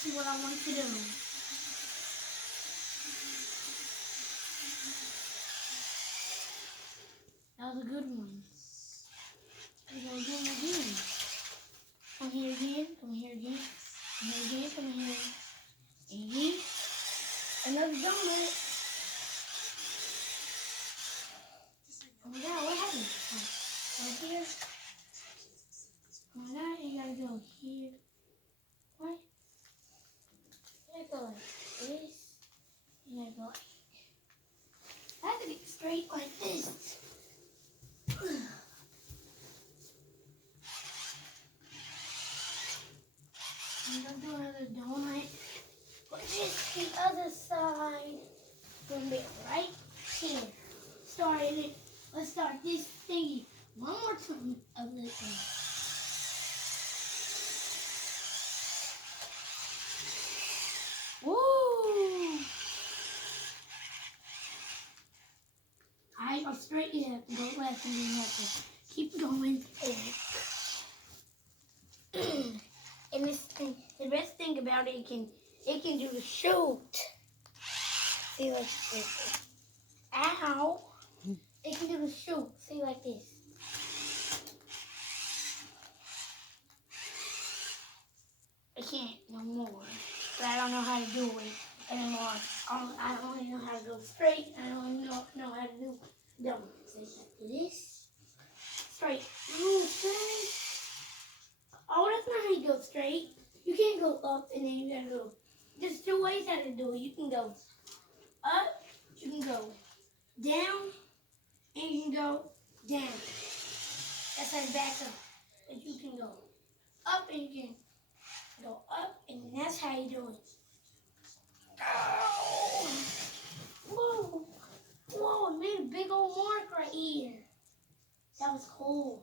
See what I want to do. That was a good one. I'm going to do it again. Come here again. Come here again. Come here again. Come here. And another donut. Oh my God, what happened? Right here. Oh my God, you gotta go here. What? You gotta go like this. You gotta go like. I have to be straight like this. I'm gonna do another donut. But just the other side. Gonna be right here. Started it. Let's start this thingy one more time of this one. Woo! Alright, go straight. You have to go left and then you have to keep going. And this thing, the best thing about it can do the shoot. See like this. Ow! It can do the shoot. See like this. I can't no more. But I don't know how to do it anymore. I don't even know how to go straight. I don't even know how to do dumb. Say like this. Straight. No, straight. Oh, that's not how you go straight. You can't go up and then you gotta go. There's two ways how to do it. You can go up, you can go down, and you can go down. That's how you back up. But you can go up and you can go up, and that's how you do it. Oh! Whoa! Whoa, it made a big old mark right here. That was cool.